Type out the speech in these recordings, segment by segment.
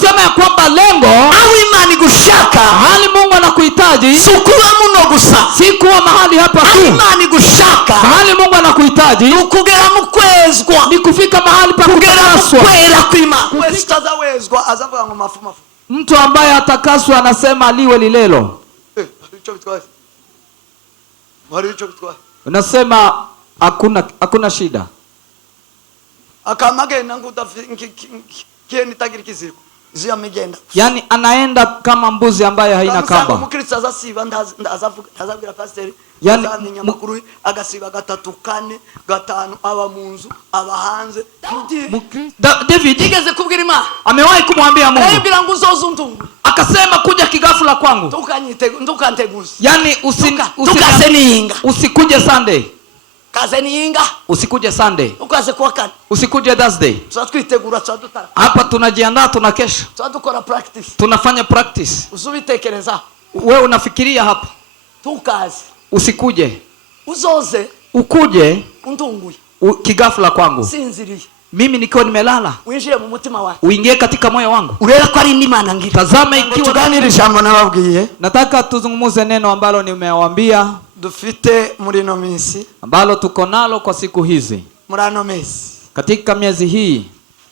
kusema ya kwamba lengo aho Imana igushaka hali Mungu anakuhitaji sukuwa muno gusa, si kuwa mahali hapa aho tu. Imana igushaka Hali Mungu anakuhitaji ukugera mu kwezwa, ni kufika mahali pa kugera mu kutakaswa. kwera kw'Imana. Wese utazawezwa azavuga ngo mafu. Mtu ambaye atakaswa anasema liwe lilelo. Hicho bitwaye. Wari hicho bitwaye. Unasema hakuna shida. Akamagenda ngutafikieni tagira kiziko. Zia migenda. Yani anaenda kama mbuzi ambaye haina kamba. Mukristo azasiba ndazavugira pastor. Yani nyamakuru agasiba 3 4 5 aba munzu aba hanze. David igeze kubwira Imana, amewahi kumwambia Mungu, ayibira ngo uzoza untungu, akasema kuja kigafula kwangu, ntukanteguze, yani usikuje Sunday, kaze niyinga usikuje Sunday, ukaze kwa kane, usikuje Thursday. Twitegura twadutara hapa, tunajiandaa, tunakesha, twadukora practice, tunafanya practice. Usubitekereza wewe unafikiria hapa, tukaze usikuje, uzoze ukuje untunguye kigafula kwangu, sinziriye mimi nikiwa nimelala, uingie mu mutima wako, uingie katika moyo wangu, urera ko ari Imana ngira. Tazama ikiwa tuganira ijambo nababwiye, nataka tuzungumuze neno ambalo nimewaambia dufite muri no minsi, ambalo tuko nalo kwa siku hizi, murano mesi, katika miezi hii.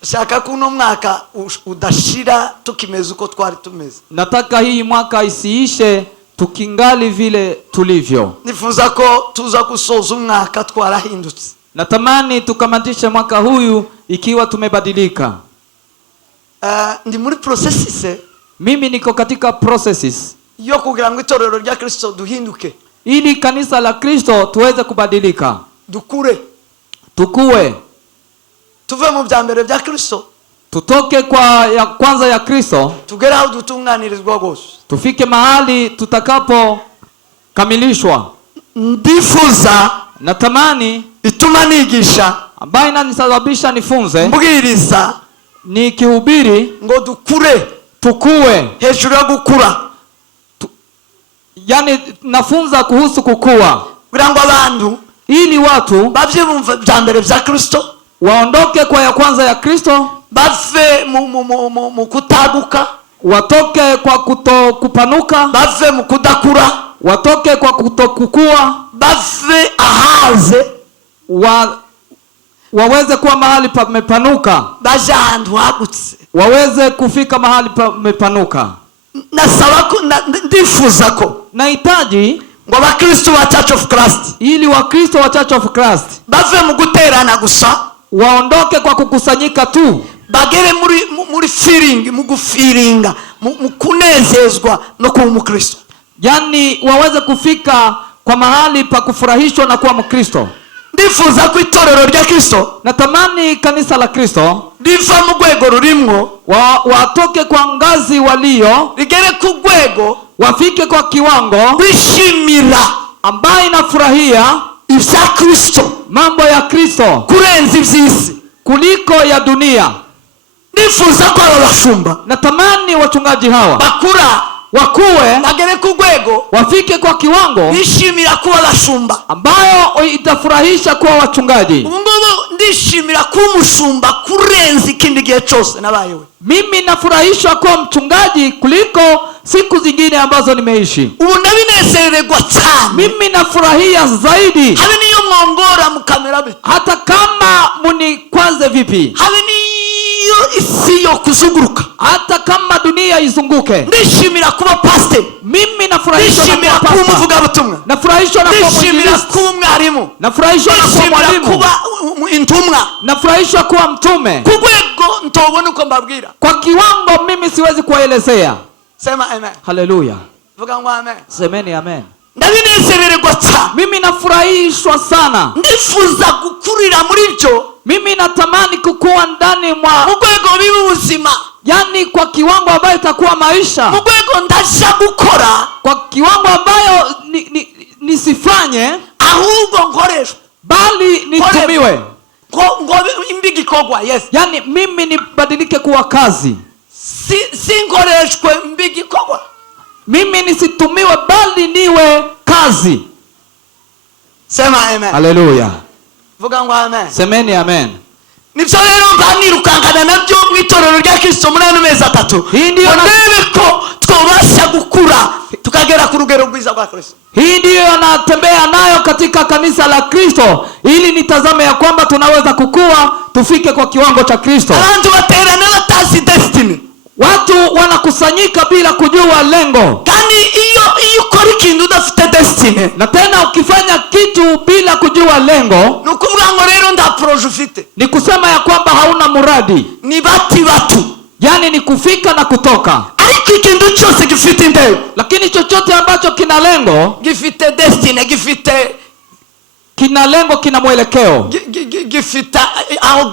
Shaka kuno mwaka udashira tukimeze uko twari tumeze. Nataka hii mwaka isiishe tukingali vile tulivyo. Nifuza ko tuza gusoza umwaka twarahindutse. Natamani tukamatishe mwaka huyu ikiwa tumebadilika. Ndi muri processes. Mimi niko katika processes yo kugira ngo itorero rya Kristo duhinduke, ili kanisa la Kristo tuweze kubadilika, tukue, tuve mu byambere bya Kristo, tutoke kwa ya kwanza ya Kristo, tugere aho dutunganirizwa gose, tufike mahali tutakapo kamilishwa. Ndifuza, natamani ituma nigisha, ambaye inanisababisha nifunze, mbwiriza, nikihubiri, ngo dukure, tukue, hejuru ya gukura. Yani nafunza kuhusu kukua, kugira abantu, ili watu bavye bumva byambere bya Kristo, waondoke kwa ya kwanza ya Kristo, bave mu kutaguka, watoke kwa kutokupanuka, bave mu kudakura, watoke kwa kutokukua, bave ahaze, waweze kuwa mahali pamepanuka, baje ahantu hagutse, waweze kufika mahali pamepanuka. Nasaba ndifuza ko, nahitaji ngo abakristo ba Church of Christ, ili wakristo wa Church of Christ bave mu guterana gusa, waondoke kwa kukusanyika tu, bagere muri feeling, mu gufiringa, mu kunezezwa no kuba umukristo. Yani waweze kufika kwa mahali pa kufurahishwa na kuwa Mkristo. Ndifuza ku itorero rya Kristo, natamani kanisa la Kristo riva mu rwego rurimwo, watoke kwa ngazi walio, rigere ku rwego, wafike kwa kiwango wishimira, ambaye inafurahia ibya Kristo, mambo ya Kristo kurenza iby'isi, kuliko ya dunia. Ndifuza ko abashumba, natamani wachungaji hawa bakura, wakuwe, bagere ku rwego, wafike kwa kiwango bishimira kuba abashumba, ambayo itafurahisha kuwa wachungaji. Ngubu ndishimira kuba umushumba kurenza ikindi gihe cyose nabayewe. Mimi nafurahishwa kuwa mchungaji kuliko siku zingine ambazo nimeishi. Ubu ndabinezererwa cyane. Mimi nafurahia zaidi. Habe niyo mwongora mukamera bite, hata kama munikwaze vipi, habe niyo isi yo kuzuguruka, hata kama dunia izunguke. Ndishimira kuba pastor. Mimi nafurahishwa na kuba umuvugabutumwa, nafurahishwa na kuwa ndishimira kuba umwarimu, nafurahishwa na kuwa mwalimu, kuba intumwa, nafurahishwa kuwa mtume. Ku rwego ntobona uko mbabwira, kwa kiwango mimi siwezi kuelezea. Sema amen. Haleluya. Vuga ngo amen. Semeni amen. Ndabinezererwa cyane. Mimi nafurahishwa sana. Ndifuza gukurira muri byo. Mimi natamani kukua ndani mwa urwego b'ubuzima, yani kwa kiwango ambayo itakuwa maisha, urwego ndaja gukora kwa kiwango ambayo nisifanye ahubwo nkoreshwe, bali nitumiwe. Ngo imbigi kogwa, yes, yani mimi nibadilike kuwa kazi, si nkoreshwe imbigi kogwa. Mimi nisitumiwe bali niwe kazi. Sema amen. Haleluya. Vuga ngo amen. Semeni amen. nivyo rero mbanirukangana nabyo mu itorero rya Kristo muri ano mezi 3 ndebe ko twabasha gukura tukagera ku rugero rwiza rwa Kristo. Hii ndiyo anatembea nayo katika kanisa la Kristo, ili nitazame ya kwamba tunaweza kukua tufike kwa kiwango cha Kristo. Abantu baterana batazi destiny, watu wanakusanyika bila kujua lengo. Kandi iyo ukora ikintu udafite destiny, na tena ukifanya kitu bila kujua lengo, nukuvuga ngo rero nda project ufite, ni kusema ya kwamba hauna muradi, ni batu, yani ni kufika na kutoka. Ariko ikintu cyose gifite intego, lakini chochote ambacho kina lengo, gifite destiny, kina lengo, kina mwelekeo, gifite aho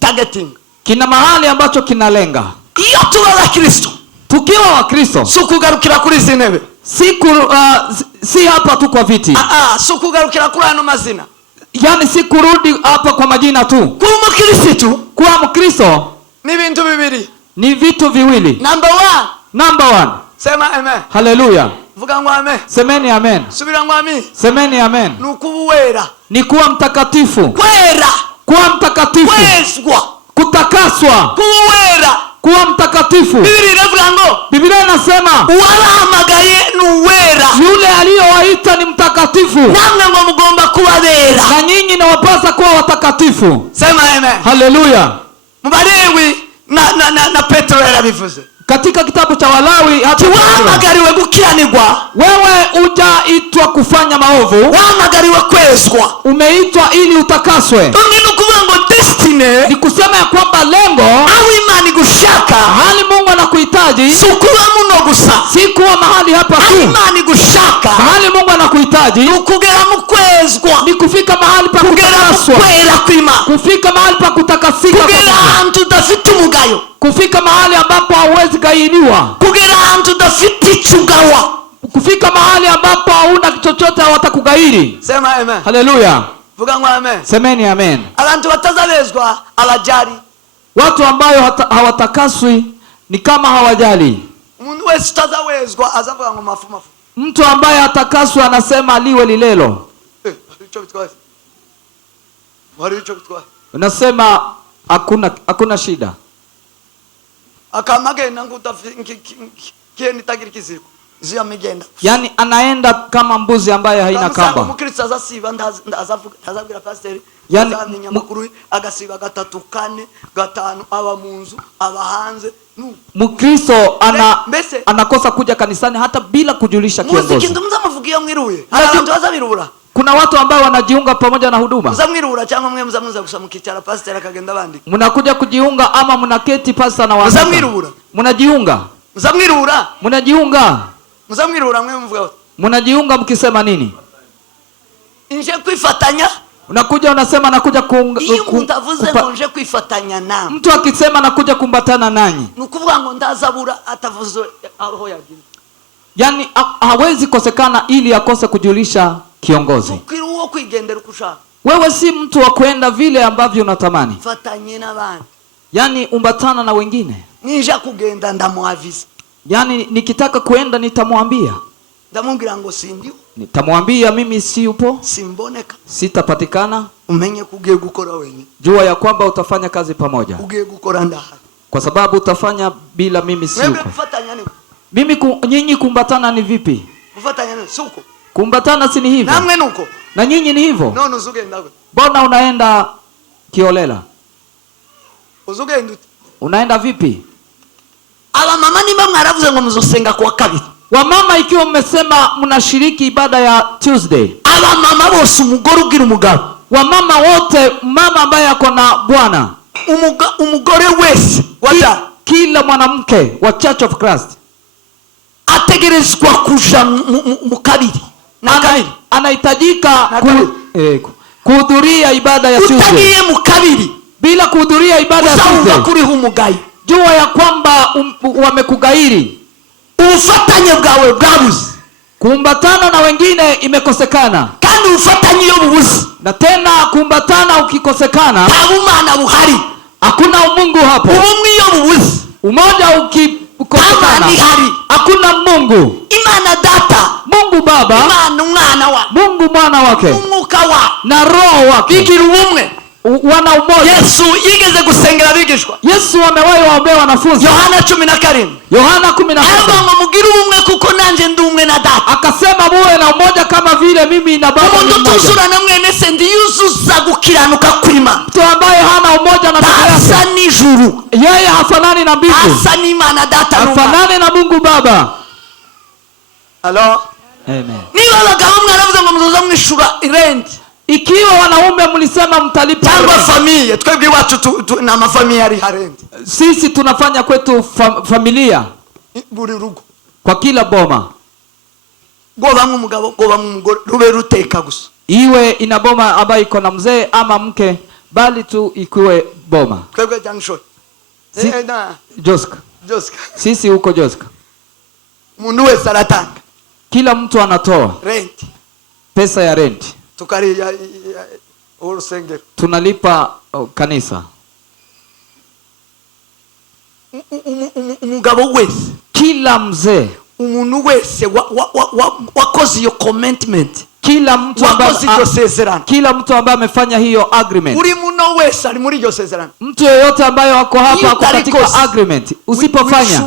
targeting, kina mahali ambacho kinalenga. Iyo tuba wa Kristo, tukiwa wa Kristo, sukugarukira kuri zinebe, si hapa tu kwa viti, sukugarukira kuri ano mazina, yani si kurudi hapa kwa majina tu. Kuwa Mkristo ni bintu bibiri, ni vitu viwili. Number one. Sema amen. Hallelujah. Vuga ngo amen. Semeni amen. Subira ngo amen. Semeni amen. Nukubuwera, ni kuwa mtakatifu. Kwera, kuwa mtakatifu. Kwezwa, kutakaswa. Kuwera, kuwa mtakatifu. Biblia inasema warahamagaye nuwera, yule aliyowaita ni mtakatifu, namwe ngo mugomba kuba bera, na nyinyi nawapasa kuwa watakatifu. Sema amen. Hallelujah. Mubalewi na Petro yarabivuze katika kitabu cha Walawi, wahamagariwe gukiranirwa. Wewe hujaitwa kufanya maovu, wahamagariwe kwezwa, umeitwa ili utakaswe. Nukuvuga ngo destiny, ni kusema ya kwamba lengo aho Imana igushaka, hali Mungu anakuhitaji, sukuba muno gusa, si kuwa mahali hapa tu. Imana igushaka, hali Mungu anakuhitaji, ukugera mu kwezwa, ni kufika mahali pa kutakaswa, kufika mahali pa kutakasika, kugera ahantu udafite umugayo, kufika mahali ambapo hauwezi gailiwa, kugera ahantu udafite icugawa, kufika mahali ambapo hauna chochote hawatakugairi. Sema amen. Hallelujah. Vuga ngo amen. Semeni amen. Abantu batazabezwa abajari, watu ambayo hawatakaswi ni kama hawajali. Umuntu wese utazawezwa azavuga ngo mafu. Mtu ambaye atakaswa anasema liwe lilelo. Unasema hakuna shida. Akamagenda ngo kieni tagiri kiziko. Zia migenda. Yani anaenda kama mbuzi ambaye haina kamba. Mukristo azasiba ndazavugira pastor. Yani nyamakuru agasiba 3 4 5 aba munzu aba hanze. Mkristo anakosa kuja kanisani hata bila kujulisha kiongozi. Muzikindu mzamuvugia mwiruye. Abantu bazabirubura. Kuna watu ambao wanajiunga pamoja na huduma. Mzamwirubura cyangwa mwe mzamuza gusamukicara pastor akagenda bandi. Mnakuja kujiunga ama mnaketi pastor na wazee. Mzamwirubura. Mnajiunga. Mzamwirubura. Mnajiunga. Mzamwirubura mwe mvuga. Mnajiunga mkisema nini? Nje kwifatanya. Unakuja unasema nakuja mtavuze ngo nje kwifatanya na. Mtu akisema nakuja kumbatana nanyi, nukuvuga ngo ndazabura atavuze aho yagiye. Yani hawezi kosekana ili akose kujulisha kiongozi. Ukiruo kwigendera kushaka. Wewe si mtu wa kwenda vile ambavyo unatamani. Fatanye n'abandi. Yani umbatana na wengine. Ninja kugenda ndamuavisa. Yani nikitaka kuenda nitamwambia. Ndamubwira ngo sindiho. Nitamwambia mimi si upo, simboneka, sitapatikana. Umenye kugiye gukora wenye. Jua ya kwamba utafanya kazi pamoja. Ugiye gukora ndahari. Kwa sababu utafanya bila mimi si upo. Kufatanya ni. Mimi nyinyi kumbatana ni vipi? Kufatanya ni suko. Kumbatana si ni hivyo? Namwe nuko. Na nyinyi ni hivyo? No nuzuge ndawe. Mbona unaenda kiolela? Uzuge nduti. Unaenda vipi? Aba mama ni mama aravuze ngo muzosenga kwa kabiri. Wamama ikiwa mmesema mnashiriki ibada ya Tuesday. Aba mama bose umugore ugira umugabo. Wamama wote, mama ambaye ako na bwana. Umugore wese wata kila mwanamke wa Church of Christ ategerezwa kuja mu kabiri. Na kabiri anahitajika kuhudhuria ibada ya Tuesday. Utagiye mu kabiri bila kuhudhuria ibada ya Tuesday, kuri humugayi. Jua ya kwamba wamekugairi. Ufatanye bwawe bwabuze. Kumbatana na wengine imekosekana. Kandi ufatanye yo bubuze. Na tena kumbatana ukikosekana, Umana buhari. Hakuna Mungu hapo. Ubumwe yo bubuze. Umoja ukikosekana, hakuna Mungu. Imana data, Mungu Baba, Imana mwana wa, Mungu mwana wake, Mungu wa, na Roho wake. Bigira ubumwe. wana umoja. Yesu yigeze gusengera abigishwa. Yesu amewahi waombea wanafunzi. Yohana 17. Yohana 17. Ngo mugire ubumwe kuko nanje ndi umwe na Data. Akasema muwe na umoja kama vile mimi na Baba ni mmoja. Tuzura na mwene se ndi yuzuza gukiranuka kw'Imana. Mtu ambaye hana umoja na Baba yake. Hasa ni juru. Yeye hafanani na mbingu. Hasa ni Imana Data. Hafanani na Mungu Baba. Hello. Amen. Niba abagabo mwaravuze ngo muzoza mwishura irenti. Ikiwa wanaume mlisema mtalipa cyangwa familia, twebwe iwacu na mafamilia ari harenti. Sisi tunafanya kwetu familia buri rugo, kwa kila boma. Goba nk'umugabo, goba nk'umugore, rube ruteka gusa. Iwe ina boma ambayo iko na mzee ama mke, bali tu ikiwe boma. Twebwe junction. Joska. Sisi huko Joska. Mundu wese aratanga. Kila mtu anatoa rent. Pesa ya rent. Tukari ya urusengero. Tunalipa kanisa. Umugabo wese, kila mzee, umuntu wese wakoze iyo commitment, kila mtu ambaye amefanya hiyo agreement, uri muno wese ari muri iyo sezerano, mtu yeyote ambaye wako hapa kwa katika agreement, usipofanya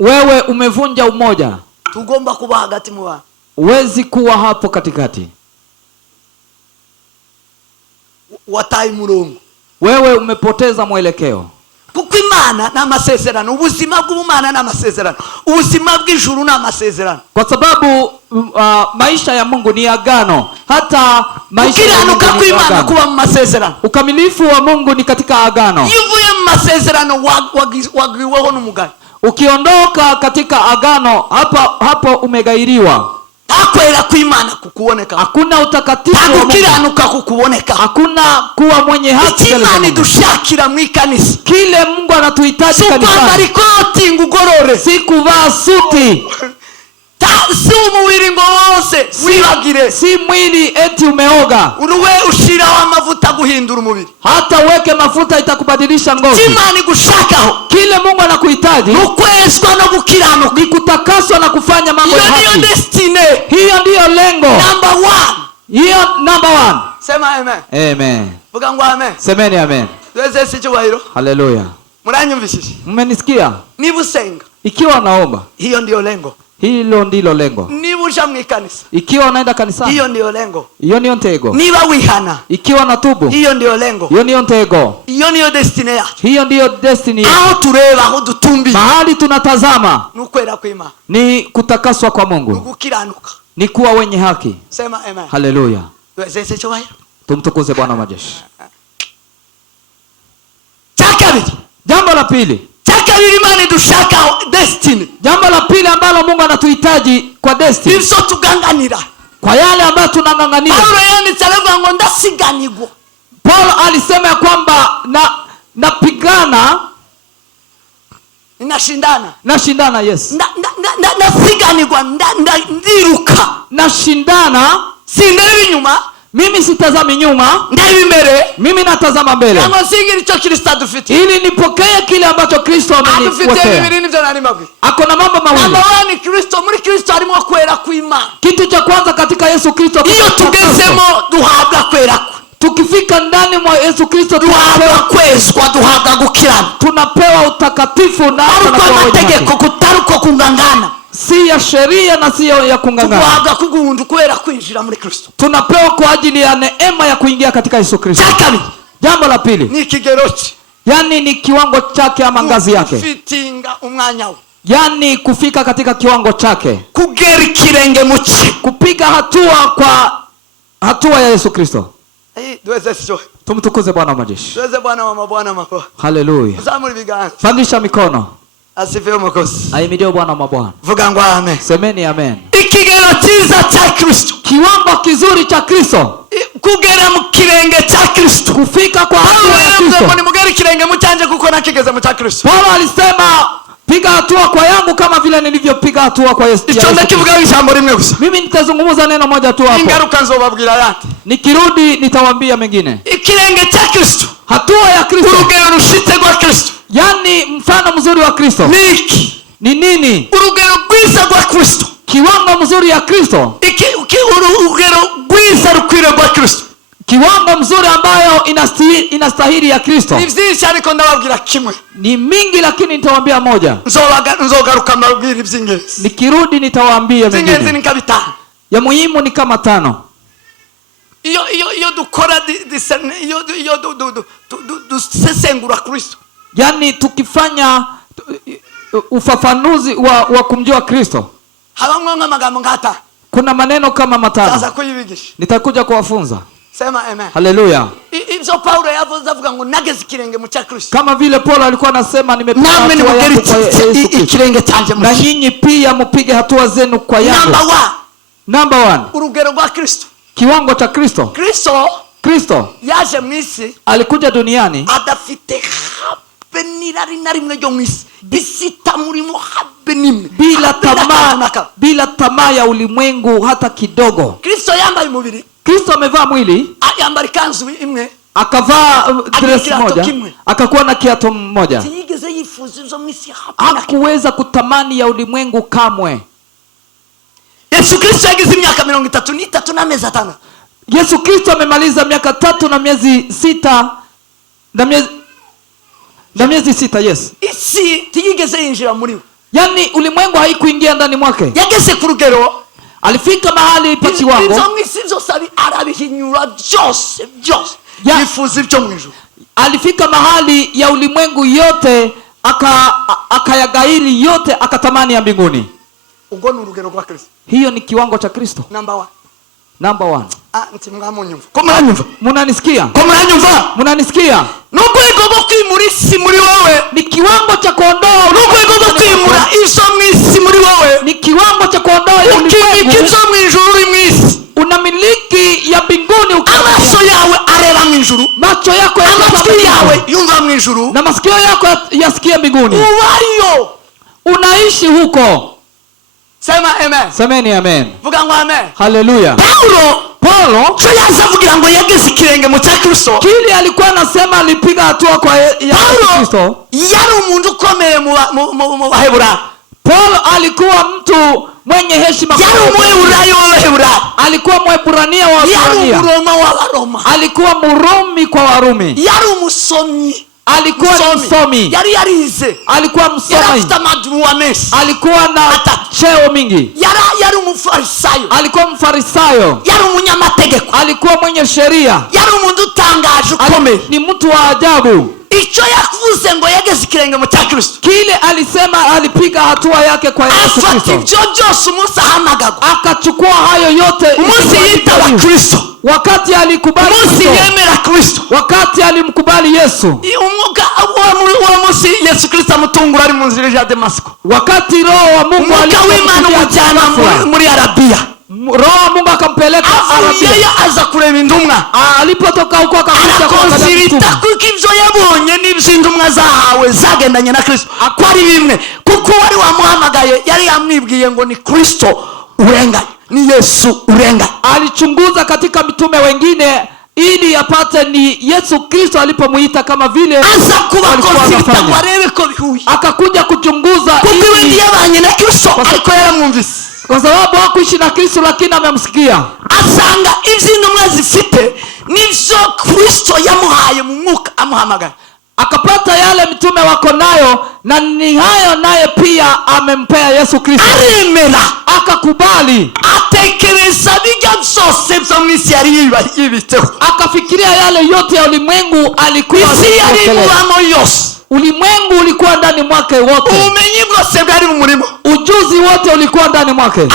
wewe umevunja umoja. Tugomba kuba hagati mu bantu, uwezi kuwa hapo katikati. Wataye murongo, wewe umepoteza mwelekeo. Kuko Imana na amasezerano, ubuzima bw'Imana na amasezerano, ubuzima bw'ijuru na amasezerano. Kwa sababu maisha ya Mungu ni agano, hata maisha ya Mungu ni agano. Kuba mu masezerano, ukamilifu wa Mungu ni katika agano. Yuvuye mu masezerano wagiweho n'umugayo. Ukiondoka katika agano, hapo umegairiwa. Hakwera kw'Imana kukuoneka, hakuna utakatifu wa Mungu, hakukiranuka kukuoneka, hakuna kuwa mwenye haki. Imana dushakira mu kanisa, kile Mungu anatuhitaji kanisani, si kwambara ikoti ngugorore, si kuvaa suti, si umubiri ngo wose wibagire, si mwili eti umeoga uruwe ushiraho amavuta guhindura umubiri, hata weke mafuta itakubadilisha ngozi. Imana gushakaho, kile Mungu anakuhitaji ukwezwa no gukiranuka, ni kutakaswa na kufanya mambo ya haki. Hiyo ndio destiny, hiyo ndio lengo number 1. Hiyo number 1. Sema amen. Amen. Vuga ngo amen. Semeni amen. Tuweze sicyubahiro. Haleluya. Muranyumvishije? Mmenisikia? Niba usenga, ikiwa naomba, hiyo ndio lengo. Hilo ndilo lengo. Niba uja mu kanisa, ikiwa unaenda kanisani, hiyo ndio lengo. Hiyo ndio ntego. Niba wihana, ikiwa natubu, hiyo ndio lengo. Hiyo ndio ntego. Hiyo ndio destiny yacu. Hiyo ndio destiny. Aho tureba, aho dutumbi, mahali tunatazama nukwera kw'Imana, ni kutakaswa kwa Mungu, nugukiranuka, ni kuwa wenye haki. Sema amen. Haleluya. Tuweze sicyubahiro. Tumtukuze Bwana wa majeshi. Chakabiri, jambo la pili, Imana dushaka destiny. Jambo la pili ambalo Mungu anatuhitaji kwa destiny, Nivyo tuganganira, kwa yale ambayo tunangangania. Paulo yanditse aravuga ngo ndasiganirwa. Paulo alisema kwamba napigana, nashindana, yes. Nasiganirwa, ndiruka, nashindana, sindeba inyuma, mimi sitazami nyuma, ndeba imbere, mimi natazama mbele. Kama singi nicho Kristo adufite, ili nipokee kile ambacho Kristo ameniwekea. Ako na mambo mawili. Namba 1, Kristo, muri Kristo harimo kwera kw'Imana. Kitu cha kwanza katika Yesu Kristo, iyo tugezemo duhabwa kwera kwe. Tukifika ndani mwa Yesu Kristo duhabwa kwezwa, duhabwa gukirana, tunapewa utakatifu na amategeko kutaruko kungangana, si ya sheria na si ya kungangana. Tuhabwa kugundu kwera kwinjira muri Kristo, tunapewa kwa ajili ya neema ya kuingia katika Yesu Kristo. Jambo la pili ni kigerochi, yani ni kiwango chake ama ngazi yake, kufitinga umwanya we, yani kufika katika kiwango chake, kugera ikirenge muki, kupiga hatua kwa hatua ya Yesu Kristo. Tumtukuze Bwana wa majeshi. Haleluya. Pandisha mikono. Asifiwe Mwokozi. Ahimidiwe Bwana wa mabwana. Vuga ngo amen. Semeni amen. Ikigero cyiza cha Kristo, kiwango kizuri cha Kristo, kugera mu kirenge cha Kristo, kufika kwa hatua ya Kristo. Ni mugera ikirenge mu cyanje kuko nakigeze mu cha Kristo. Paulo alisema piga hatua kwa yangu kama vile nilivyopiga hatua kwa Yesu. Icho ndakivuga ijambo rimwe gusa. Mimi nitazungumza neno moja tu hapo. Ingaruka nzobabwira yati. Nikirudi nitawaambia mengine. Ikirenge cha Kristo, hatua ya Kristo, urugero rushitse rwa Kristo, yani mfano mzuri wa Kristo niki ni nini? Urugero rwiza rwa Kristo, kiwango mzuri ya Kristo, urugero rwiza rukwire rwa Kristo, Kiwango mzuri ambayo inastahili ya Kristo. Ni vyinshi ariko ndababwira kimwe. Ni mingi lakini nitawaambia moja. Nzogaruka mbabwira iby'ingenzi. Nikirudi nitawaambia mengine. Iby'ingenzi ni kabitano. Ya muhimu ni kama 5. Iyo dukora dusesengura Kristo. Yaani tukifanya ufafanuzi wa kumjua Kristo. Habamwe nk'amagambo ngata. Kuna maneno kama 5. Sasa kuyibigisha. Nitakuja kuwafunza. Sema amen. Haleluya. Ibyo Paulo yavuze avuga ngo nageze ikirenge mu cya Kristo. Kama vile Paulo alikuwa anasema nimepiga hatua yangu kwa Yesu ikirenge canje mu. Na nyinyi pia mpige hatua zenu kwa yangu. Number 1. Urugero rwa Kristo. Kiwango cha Kristo. Kristo yaje mu isi alikuja duniani adafite habe nirari na rimwe ryo mu isi. Bisita murimo habe nimwe. Bila tamaa ya ulimwengu hata kidogo. Kristo yambaye umubiri. Kristo amevaa mwili, yambara kanzu imwe, akavaa dress moja, akakuwa na kiatu moja. Hakuweza kutamani ya ulimwengu kamwe. Yesu Kristo yagize imyaka 33 na miezi 5. Yesu Kristo amemaliza miaka 3 na miezi 6 na miezi 6, yes. Isi tigeze yinjira muri we. Yaani ulimwengu haikuingia ndani mwake. Yageze ku rugero, alifika mahali pa kiwango. Izo sabi arabihinyura byose. Yifuza ibyo mu ijuru. Alifika mahali ya ulimwengu yote akayagairi yote akatamani ya mbinguni. Ubwo ni urugero rwa Kristo. Hiyo ni kiwango cha Kristo. Number 1. Ntimwamonyumva. Ko muranyumva? Munanisikia? Ko muranyumva? Munanisikia? N'urwego rwo kwimura isi muri wowe. Ni kiwango cha kuondoa. N'urwego rwo kwimura izo mu isi muri wowe. Ni kiwango cha kuondoa ya ulimwengu. Izo mu ijuru uri mu isi. Unamiliki ya mbinguni ukiwa. Amaso yawe areba mu ijuru. Macho yako amatwi yawe yumva mu ijuru. Na masikio yako yasikia mbinguni. Uwariyo. Unaishi huko. Sema amen. Semeni amen. Vuga ngo amen. Haleluya. Paulo cyo yazavugira ngo yageze ikirenge mu cya Kristo. Kile alikuwa anasema alipiga hatua kwa Yesu Kristo. Yari umuntu ukomeye mu Baheburayo. Paulo alikuwa mtu mwenye heshima. Yari Umweburayo w'Abaheburayo. Alikuwa Mwebrania wa Waebrania. Yari Umuroma w'Abaroma. Alikuwa Murumi kwa Warumi. Yari umusomyi. Alikuwa msomi. Yari yarize. Alikuwa msomi. Yari afite amaduwa menshi. Alikuwa na cheo mingi. Yari umufarisayo. Alikuwa mfarisayo. Yari umunyamategeko. Alikuwa mwenye sheria. Yari umuntu utangaje ukomeye. Ni mtu wa ajabu. Icyo yakuvuze ngo yageze ikirenge mu cya Kristo. Kile alisema alipiga hatua yake kwa Yesu Kristo. Afata ibyo byose umunsi ahamagagwa. Akachukua hayo yote. Umunsi yitaba Kristo. Wakati alikubali Kristo. Umunsi yemera Kristo. Wakati alimkubali Yesu. Umwuka wa Musa Yesu Kristo amutungura ari mu nzira ya Damasco. Wakati Roho wa Mungu alimujyana muri Arabia. Roho wa Mungu akampeleka Arabia. Yeye aza kureba indumwa. Alipotoka huko akakuja kwa kuko ibyo yabonye n'iby'indumwa zahawe zagendanye na Kristo. Akwari bimwe kuko wari wamuhamagaye yari yamwibwiye ngo ni Kristo urenganye. Ni Yesu urenganye. Alichunguza katika mitume wengine ili apate ni Yesu Kristo alipomuita kama vile asa kuba konsita warebe ko bihuye. Akakuja kuchunguza ili ndiye abanye na Kristo ariko yaramwumvise. Kwa sababu hakuishi na Kristo lakini amemsikia. Asanga ivy'intumwa zifite nivyo Kristo yamuhaye mu mwuka amuhamagara. Akapata yale mitume wako nayo na ni hayo naye pia amempea Yesu Kristo. Aremera, akakubali, atekereza bijya byose byo mu isi yari yibiteho. Akafikiria yale yote ya ulimwengu alikuwa isi yari mubamo yose. Ulimwengu ulikuwa ndani mwake wote. Ubumenyi bwose bwari mu murimo. Ujuzi wote ulikuwa ndani mwake.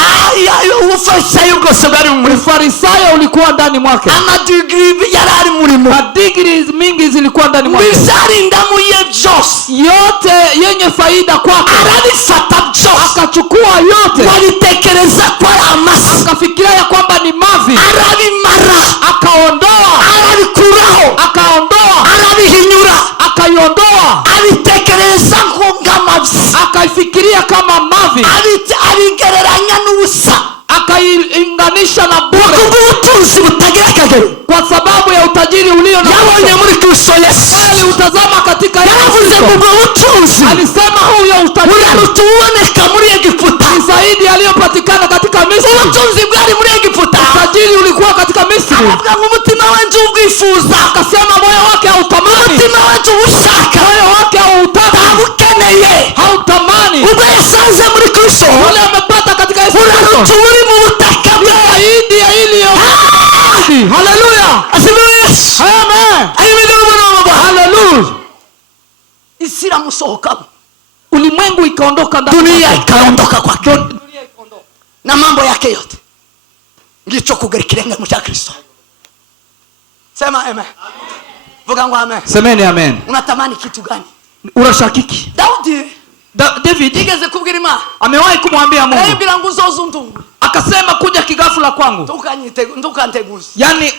Ufarisayo bwose bwari mu murimo. Ufarisayo ulikuwa ndani mwake. Amadigiri yari ari mu murimo. Madigiri mingi zilikuwa ndani mwake. Bizarindamu ye byose. Yote yenye faida kwake. Arabifata byose. Akachukua yote. Walitekereza kwa amasi. Akafikiria ya kwamba ni mavi. Arabimara. Akaondoa. Arabikuraho. Akaondoa. Arabihinyura. Akaiondoa. Abitekereza nk'amazi. Akaifikiria kama mavi. Abigereranya n'ubusa. Akaiinganisha na bure. Ubutunzi butagira akagero. Kwa sababu ya utajiri ulio na yabonye muri Kristo Yesu. Utazama katika yavuze ngo ubutunzi. Alisema huyo utajiri utuboneka muri Egiputa. Ni zaidi aliyopatikana katika Misri. Ubutunzi bwari muri Egiputa. pili ulikuwa katika Misri. Akavuga ngo umutima wanje ubwifuza, Akasema moyo wake hautamani, umutima wanje ubushaka, moyo wake hautaki, ukeneye, hautamani. ubwo yasanze muri Kristo, Ule amepata katika Yesu uraruta Kristo. uri mu butaka bwe. Zaidi ya iliyo. Haleluya. Asifiwe Yesu. Amen. Haleluya. Isi iramusohokamo, Ulimwengu ikaondoka ndani dunia yake. ikaondoka kwake, Dunia ikaondoka na mambo yake yote. Ngicho kugera kirenge mu cya Kristo. Sema amen. Vuga ngo amen. Semeni amen. Unatamani kitu gani? Unashakiki. Daudi, David igeze kubwira Imana, amewahi kumwambia Mungu, arayibwira ngo uzoze undungu, akasema kuja kigafula kwangu, ntukanteguze, yani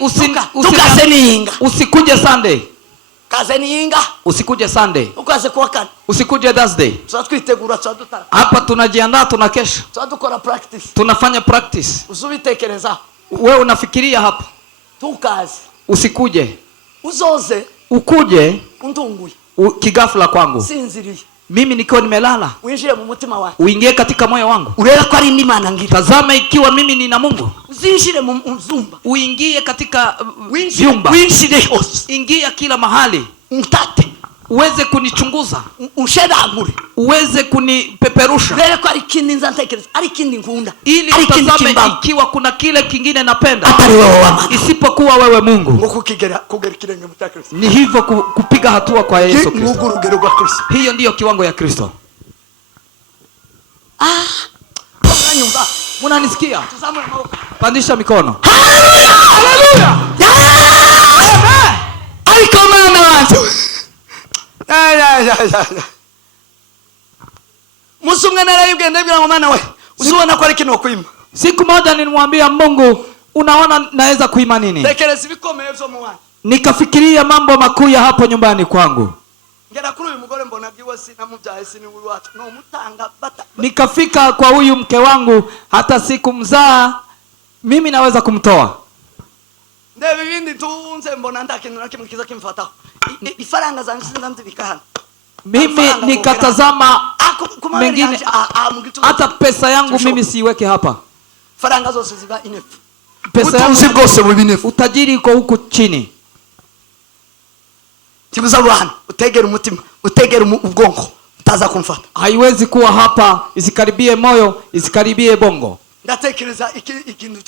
tukaze niyinga, usikuje Sunday, kaze niyinga, usikuje Sunday, ukaze kuwa kane, usikuje Thursday. twitegura tudutara Hapa tunajiandaa, tunakesha, tudukora practice, tunafanya practice. uzubitekereza, Wewe unafikiria hapa, tukaze, usikuje, uzoze, ukuje undunguye kigafula kwangu, sinziriye, mimi nikiwa nimelala, winjire mu mutima wangu, uingie katika moyo wangu, urebe ko ari Imana ngira, tazama ikiwa mimi nina Mungu, uzinjire mu zumba, uingie katika vyumba, winjire hose, ingia kila mahali, untate, uweze kunichunguza, ushedagure, uweze kunipeperusha, urebe ko ari kindi nza ntekereza, ari kindi nkunda, ili utazame ikiwa kuna kile kingine napenda atari wewe wama, isipokuwa wewe Mungu. ngo kugera kirenge mu cya Kristo, Ni hivyo kupiga hatua kwa Yesu Kristo. urugero rwa Kristo. Hiyo ndiyo kiwango ya Kristo. Nyumba, Munanisikia? tuzamwe maboko, Pandisha mikono. haleluya, amen. Ariko mwana wanjye, musi umwe narayibwiye ndabwira ngo mwana we, uzubona ko ari kino kwima, Siku moja nilimwambia Mungu, unaona naweza kuima nini? tekereza ibikomeye byo mu wanjye. Nikafikiria mambo makuu ya hapo nyumbani kwangu. Ngera kuri uyu mugore mbona byiwe sinamubyaye sini uri wacu no mutanga bata, Nikafika kwa huyu mke wangu, hata sikumzaa, mimi naweza kumtoa. ndebe ibindi tunze mbona ndakintu nakimwe kiza kimfataho, ifaranga zanjye sinzanzibika hano, Mimi nikatazama mengine, hata pesa yangu mimi siweke hapa. faranga zose ziba inefu, Pesa utunzi yangu bwose bubinefu, utajiri uko huku chini. kibuza abantu utegera umutima, utegera ubwonko, utaza kumfata. Haiwezi kuwa hapa, isikaribie moyo, isikaribie bongo. Ndatekereza ikintu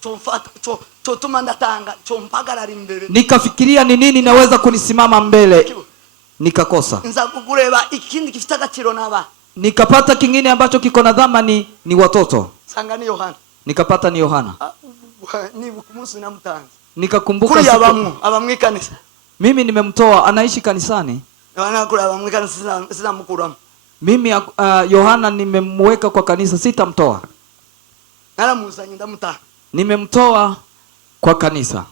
cyo mfata cyo tuma ndatanga cyo mpagarara imbere. Nikafikiria ni nini naweza kunisimama mbele, nikakosa. Nza kugureba ikindi gifite agaciro n'aba, Nikapata kingine ambacho kiko na dhamani, ni watoto. sanga ni Yohana, Nikapata ni Yohana. ni kumunsi namutanze, Nikakumbuka kuri siku, abamwikanisa, mimi nimemtoa, anaishi kanisani. Yohana kuri abamwikanisa sinamukuramo, Mimi Yohana nimemweka kwa kanisa, sitamtoa. naramuzanye ndamutanga, Nimemtoa kwa kanisa.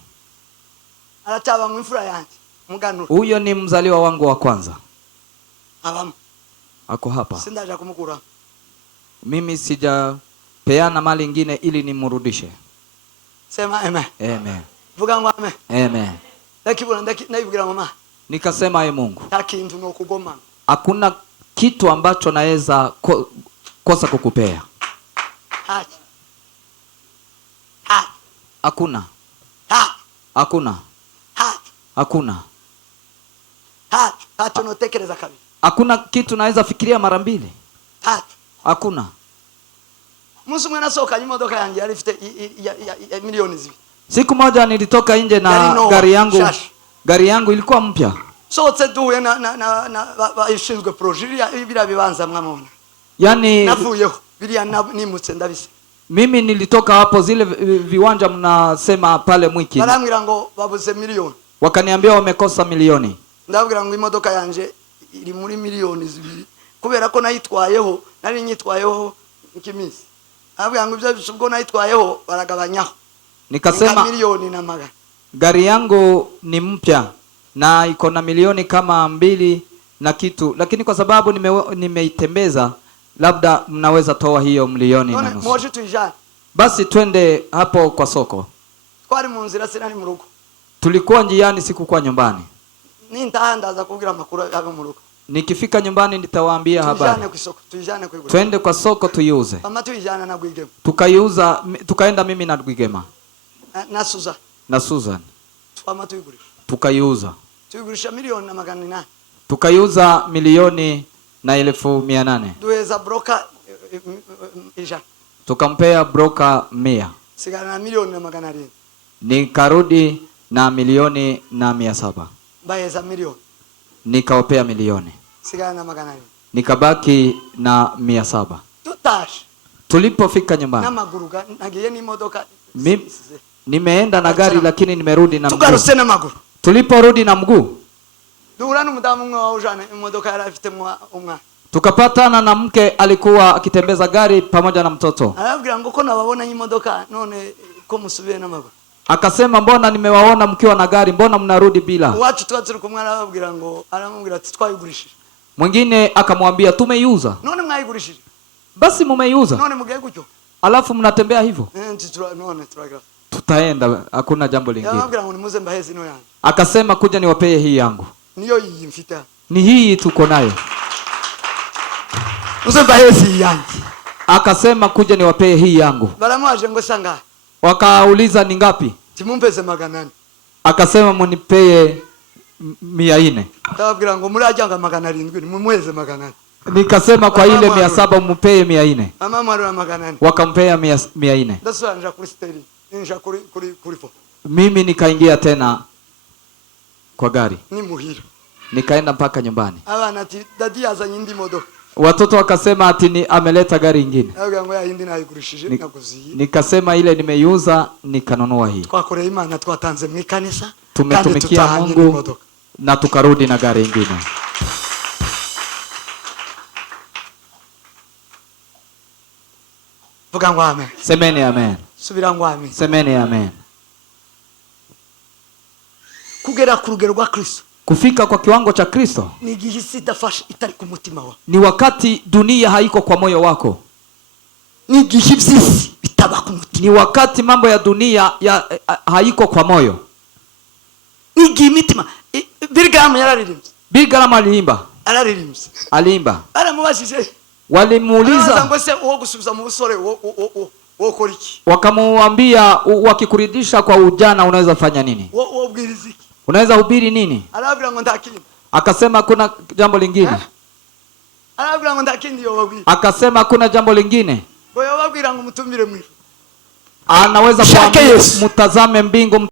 aracyaba mu imfura yanjye muganura, Huyo ni mzaliwa wangu wa kwanza. abamo Ako hapa. sindaje kumukura, Mimi sijapeana mali ingine ili nimrudishe. sema amen. Amen. Vuga ngo amen. Amen. Ndakibwira mama, Nikasema ye Mungu, takintu no kugoma, hakuna kitu ambacho naweza kosa kukupea. haki Hakuna. haki Hakuna. haki Hakuna. haki unotekereza kabiri, Hakuna kitu naweza fikiria mara mbili. haki. Hakuna. Musi umwe nasohokanye imodoka yanjye yari ifite miliyoni zibiri. Siku moja nilitoka nje na gari yangu ilikuwa mpya. Sohotse duhuye na ishinzwe projet biriya bibanza mwamubona, Yani navuyeho biriya nimutse ndabise, mimi nilitoka hapo, zile viwanja mnasema pale Mwiki. barambwira ngo babuze miliyoni, Wakaniambia wamekosa milioni. ndabwira ngo imodoka yanjye iri muri miliyoni zibiri, kubera ko nayitwayeho, nari nyitwayeho nk'imisi, ndabwira ngo ibyo bisubwo nayitwayeho baragabanyaho. Nikasema milioni na magana, gari yangu ni mpya na iko na milioni kama 2 na kitu, lakini kwa sababu nimeitembeza, labda mnaweza toa hiyo milioni na nusu. Moje tuijane. Basi twende hapo kwa soko. Twari mu nzira sinari mu rugo, Tulikuwa njiani, sikukuwa nyumbani. nintaha ndaza kubwira amakuru abo mu rugo. Nikifika nyumbani nitawaambia habari. Twende kwa soko tuiuze. Tukaiuza, tukaenda mimi na Rwigema na Susan. Tukaiuza. Tukaiuza $1,800,000. Duweza broker Tukampea broker 100. Sigara na $1,700,000. Nikarudi na $1,700,000. Baeza $1,000,000. Nikawapea $1,000,000. Sigara na $800,000. Nikabaki na $700,000. Tutash. Tulipofika nyumbani. Na maguru nagiye ni modoka. Nimeenda na gari lakini nimerudi na mguu. Tukaruse na maguru. Tuliporudi na mguu. Duhura n'umudamu umwe waujana imodoka yari afitemo umwana. Tukapatana na mke alikuwa akitembeza gari pamoja na mtoto. Arabwira ngo ko nababona imodoka none ko musubire n'amaguru. Akasema mbona nimewaona mkiwa na gari, mbona mnarudi bila? Wacu twaturi kumwe arabwira ngo aramubwira ati twayigurishije. Mwingine akamwambia tumeiuza. None mwayigurishije. Basi mumeiuza. None mugiye gutyo. Alafu mnatembea hivyo? None turagira. Tutaenda, hakuna jambo lingine. Arabwira ngo nimuze mbahezi ino yangu. Akasema kuja niwapee hii yangu. Niyo iyi mfita. Ni hii tuko nayo. Mbahezi yangu. Akasema kuja niwapee hii yangu. Baramwaje ngo sanga. Wakauliza ni ngapi? Timumpeze $800. Akasema munipee 400. Ndabwira ngo murajanga $700 mumweze $800. Nikasema kwa ile 700 mupee 400. Mama mwarura $800. Wakampea 400. Ndasubira kuri steri. Ninja kuri fo. Mimi nikaingia tena kwa gari. Ni muhira. Nikaenda mpaka nyumbani. Abana ati dadi yazanye indi modoka. Watoto wakasema ati ni ameleta gari nyingine. Nikasema ile nimeiuza nikanunua hii. Twakoreye Imana twatanze mu kanisa. Tumetumikia Mungu na tukarudi na gari nyingine. Vuga ngo amen. Semeni amen. Subira ngo amen. Semeni amen. Kugera ku rugero rwa Kristo. Kufika kwa kiwango cha Kristo ni igihe isi idafashe itari ku mutima wawe. Ni wakati dunia haiko kwa moyo wako. Ni igihe iby'isi bitaba ku mutima. Ni wakati mambo ya dunia haiko kwa moyo. Ni igihe imitima. Bilgam yararirimbye. Bilgam aliimba. Araririmbye. Aliimba. Aramubashije. Walimuuliza ngo se uwo gusubiza mu busore wo koriki. Wakamwambia wakikuridisha kwa ujana unaweza fanya nini? Wo bwirizi. Unaweza hubiri nini? Arabwira ngo ndakindi. Akasema kuna jambo lingine. Arabwira ngo ndakindi yo babwira. Akasema kuna jambo lingine. Boyo babwira ngo mutumire mwiru. Anaweza kuambia mtazame mbingu.